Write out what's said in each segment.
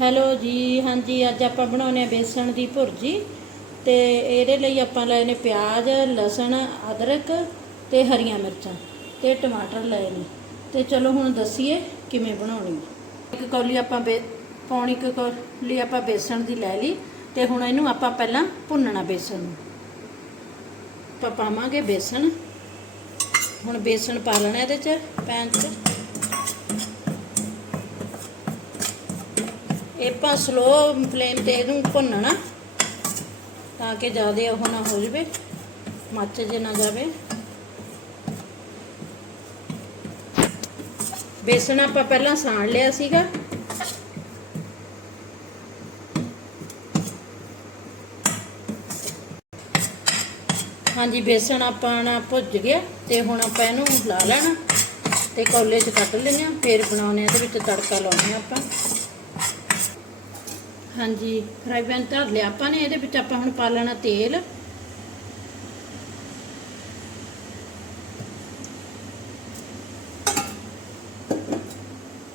Hello ਜੀ, ਹਾਂਜੀ, ਅੱਜ ਆਪਾਂ ਬਣਾਉਨੇ ਆ ਬੇਸਣ ਦੀ ਭੁਰਜੀ ਤੇ ਇਹਦੇ ਲਈ ਆਪਾਂ ਲਏ ਨੇ ਪਿਆਜ਼, ਲਸਣ, ਅਦਰਕ ਤੇ ਹਰੀਆਂ ਮਿਰਚਾਂ ਤੇ ਟਮਾਟਰ ਲਏ ਨੇ। ਤੇ ਚਲੋ ਹੁਣ ਦੱਸੀਏ ਕਿਵੇਂ ਬਣਾਉਣੀ ਇੱਕ ਕੌਲੀ ਆਪਾਂ ਬੇ, ਪੌਣੀ ਇੱਕ ਕੌਲੀ ਆਪਾਂ ਬੇਸਣ ਦੀ ਲੈ ਲਈ ਤੇ ਹੁਣ ਇਹਨੂੰ ਆਪਾਂ ਪਹਿਲਾਂ ਭੁੰਨਣਾ ਬੇਸਣ ਨੂੰ। ਆਪਾਂ ਪਾਵਾਂਗੇ ਬੇਸਣ। ਹੁਣ ਬੇਸਣ ਪਾ ਲੈਣਾ ਇਹਦੇ ਚ, ਪੈਨ 'ਚ। ਇਹ ਆਪਾਂ ਸਲੋ ਫਲੇਮ ਤੇ ਇਹਨੂੰ ਭੁੰਨਣਾ ਤਾਂ ਕਿ ਜ਼ਿਆਦਾ ਉਹ ਨਾ ਹੋ ਜਵੇ, ਮੱਚ ਜੇ ਨਾ ਜਾਵੇ। ਬੇਸਣ ਆਪਾਂ ਪਹਿਲਾਂ ਸਾਣ ਲਿਆ ਸੀਗਾ। ਹਾਂਜੀ, ਬੇਸਣ ਆਪਾਂ ਨਾ ਭੁੱਜ ਗਿਆ ਤੇ ਹੁਣ ਆਪਾਂ ਇਹਨੂੰ ਲਾ ਲੈਣਾ ਤੇ ਕੌਲੇ 'ਚ ਕੱਟ ਲੈਣੇ ਆ ਫਿਰ ਬਣਾਉਣੇ ਆ ਇਹਦੇ ਵਿੱਚ ਤੜਕਾ ਲਾਉਣੇ ਆ ਆਪਾਂ। ਹਾਂਜੀ, ਫਰਾਈ ਪੈਨ ਧਰ ਲਿਆ ਆਪਾਂ ਨੇ, ਇਹਦੇ ਵਿੱਚ ਆਪਾਂ ਹੁਣ ਪਾ ਲੈਣਾ ਤੇਲ।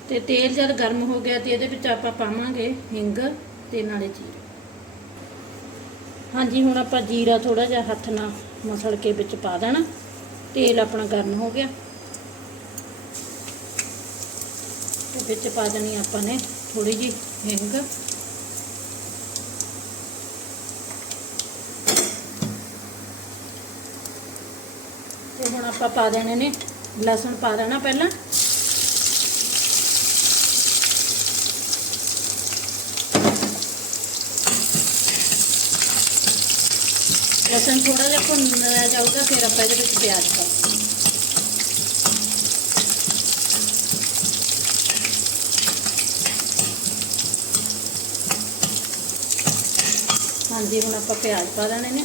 ਤੇ ਤੇਲ ਜਦ ਗਰਮ ਹੋ ਗਿਆ ਤੇ ਇਹਦੇ ਵਿੱਚ ਆਪਾਂ ਪਾਵਾਂਗੇ ਹਿੰਗ ਤੇ ਨਾਲੇ ਜੀਰਾ। ਹਾਂਜੀ, ਹੁਣ ਆਪਾਂ ਜੀਰਾ ਥੋੜਾ ਜਿਹਾ ਹੱਥ ਨਾਲ ਮਸਲ ਕੇ ਵਿੱਚ ਪਾ ਦੇਣਾ। ਤੇਲ ਆਪਣਾ ਗਰਮ ਹੋ ਗਿਆ। ਤੇ ਵਿੱਚ ਪਾ ਦੇਣੀ ਆਪਾਂ ਨੇ ਥੋੜੀ ਜੀ ਹਿੰਗ ਤੇ ਹੁਣ ਆਪਾਂ ਪਾ ਦੇਣੇ ਨੇ, ਲਸਣ ਪਾ ਦੇਣਾ ਪਹਿਲਾਂ। ਲਸਣ ਥੋੜਾ ਜਿਹਾ ਭੁੰਨਿਆ ਜਾਊਗਾ, ਫਿਰ ਆਪਾਂ ਇਹਦੇ ਵਿੱਚ ਪਿਆਜ਼ ਪਾਵਾਂਗੇ ਹਾਂਜੀ, ਹੁਣ ਆਪਾਂ ਪਿਆਜ਼ ਪਾ ਦੇਣੇ ਨੇ।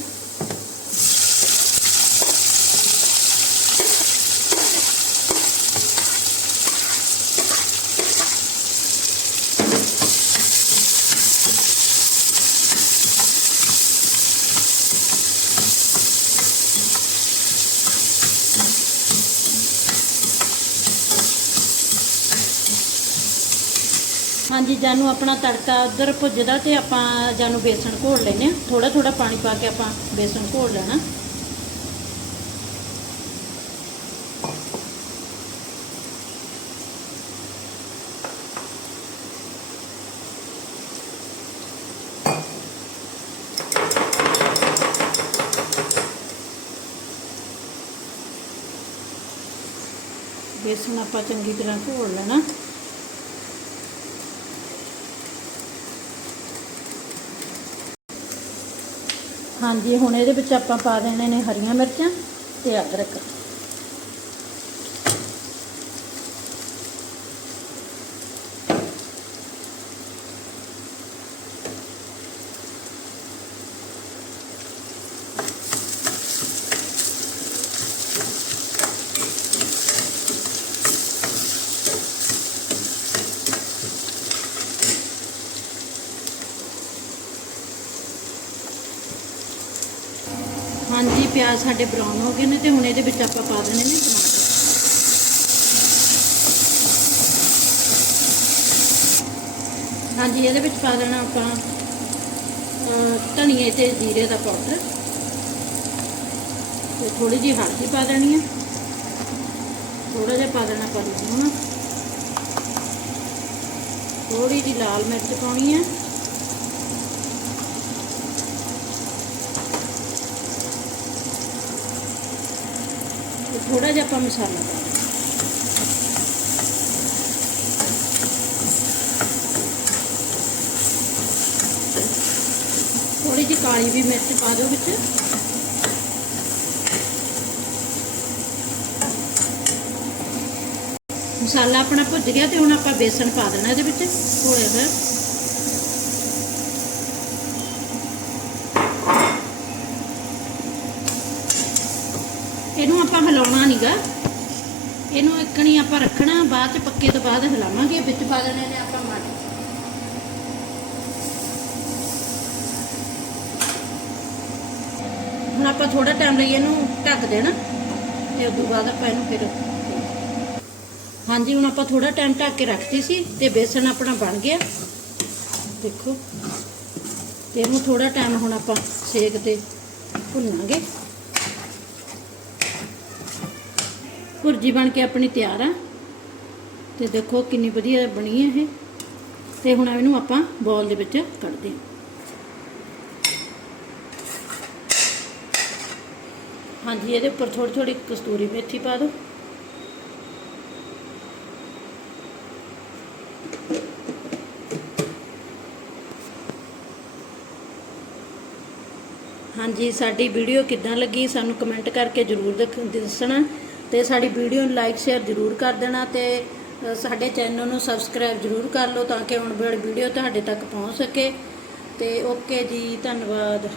ਹਾਂਜੀ, ਜਾਨੂੰ ਆਪਣਾ ਤੜਕਾ ਉਧਰ ਭੁੱਜਦਾ ਤੇ ਆਪਾਂ ਜਾਨੂੰ ਬੇਸਣ ਘੋਲ ਲੈਨੇ ਆ ਥੋੜਾ ਥੋੜਾ ਪਾਣੀ ਪਾ ਕੇ ਆਪਾਂ ਬੇਸਣ ਘੋਲ ਲੈਣਾ। ਬੇਸਣ ਆਪਾਂ ਚੰਗੀ ਤਰ੍ਹਾਂ ਘੋਲ ਲੈਣਾ। ਹਾਂਜੀ ਹੁਣ ਇਹਦੇ ਵਿੱਚ ਆਪਾਂ ਪਾ ਦੇਣੇ ਨੇ ਹਰੀਆਂ ਮਿਰਚਾਂ ਤੇ ਅਦਰਕ। ਹਾਂਜੀ, ਪਿਆਜ਼ ਸਾਡੇ ਬਰਾਊਨ ਹੋ ਗਏ ਨੇ ਤੇ ਹੁਣ ਇਹਦੇ ਵਿੱਚ ਆਪਾਂ ਪਾ ਦੇਣੇ ਨੇ ਟਮਾਟਰ। ਹਾਂਜੀ, ਇਹਦੇ ਵਿੱਚ ਪਾ ਦੇਣਾ ਆਪਾਂ ਧਨੀਏ ਤੇ ਜੀਰੇ ਦਾ ਪਾਊਡਰ ਤੇ ਥੋੜੀ ਜਿਹੀ ਹਲਦੀ ਪਾ ਦੇਣੀ ਹੈ ਥੋੜਾ ਜਿਹਾ ਪਾ ਦੇਣਾ ਆਪਾਂ ਲੂਣਾ। ਥੋੜੀ ਜਿਹੀ ਲਾਲ ਮਿਰਚ ਪਾਉਣੀ ਹੈ ਥੋੜਾ ਜਿਹਾ ਆਪਾਂ ਮਸਾਲਾ ਪਾ ਥੋੜੀ ਜਿਹੀ ਕਾਲੀ ਵੀ ਮਿਰਚ ਪਾ ਦਿਓ ਵਿੱਚ। ਮਸਾਲਾ ਆਪਣਾ ਭੁੱਜ ਗਿਆ ਤੇ ਹੁਣ ਆਪਾਂ ਬੇਸਣ ਪਾ ਦੇਣਾ ਇਹਦੇ ਵਿੱਚ ਥੋੜਾ ਜਿਹਾ ਇਹਨੂੰ ਆਪਾਂ ਹਿਲਾਉਣਾ ਨਹੀਂਗਾ ਇਹਨੂੰ ਇੱਕਣੀ ਆਪਾਂ ਰੱਖਣਾ, ਬਾਅਦ ਚ ਪੱਕੇ ਤੋਂ ਬਾਅਦ ਹਿਲਾਵਾਂਗੇ, ਵਿੱਚ ਪਾ ਦੇਣੇ ਨੇ ਆਪਾਂ ਮਟਰ ਹੁਣ ਆਪਾਂ ਥੋੜਾ ਟਾਈਮ ਲਈ ਇਹਨੂੰ ਢੱਕ ਦੇਣਾ, ਤੇ ਉਸ ਤੋਂ ਬਾਅਦ ਆਪਾਂ ਇਹਨੂੰ ਫਿਰ ਹਾਂਜੀ, ਹੁਣ ਆਪਾਂ ਥੋੜਾ ਟਾਈਮ ਢੱਕ ਕੇ ਰੱਖਤੀ ਸੀ, ਤੇ ਬੇਸਣ ਆਪਣਾ ਬਣ ਗਿਆ। ਦੇਖੋ, ਤੇ ਇਹਨੂੰ ਥੋੜਾ ਟਾਈਮ ਹੁਣ ਆਪਾਂ ਸੇਕ ਤੇ ਭੁੰਨਾਂਗੇ। ਭੁਰਜੀ ਬਣ ਕੇ ਆਪਣੀ ਤਿਆਰ ਆ। ਤੇ ਦੇਖੋ ਕਿੰਨੀ ਵਧੀਆ ਬਣੀ ਹੈ ਇਹ। ਤੇ ਹੁਣ ਇਹਨੂੰ ਆਪਾਂ ਬੋਲ ਦੇ ਵਿੱਚ ਕੱਢਦੇ ਹਾਂ ਹਾਂਜੀ, ਇਹਦੇ ਉੱਪਰ ਥੋੜੀ ਥੋੜੀ ਕਸਤੂਰੀ ਮੇਥੀ ਪਾ ਦਿਓ। ਹਾਂਜੀ, ਸਾਡੀ ਵੀਡੀਓ ਕਿੱਦਾਂ ਲੱਗੀ ਸਾਨੂੰ ਕਮੈਂਟ ਕਰਕੇ ਜਰੂਰ ਦੱਸਣਾ। ਤੇ ਸਾਡੀ ਵੀਡੀਓ ਨੂੰ ਲਾਈਕ ਸ਼ੇਅਰ ਜਰੂਰ ਕਰ ਦੇਣਾ ਤੇ ਸਾਡੇ ਚੈਨਲ ਨੂੰ ਸਬਸਕ੍ਰਾਈਬ ਜਰੂਰ ਕਰ ਲਓ ਤਾਂ ਕਿ ਹੁਣ ਵਾਲੀ ਵੀਡੀਓ ਤੁਹਾਡੇ ਤੱਕ ਪਹੁੰਚ ਸਕੇ। ਤੇ ਓਕੇ ਜੀ, ਧੰਨਵਾਦ।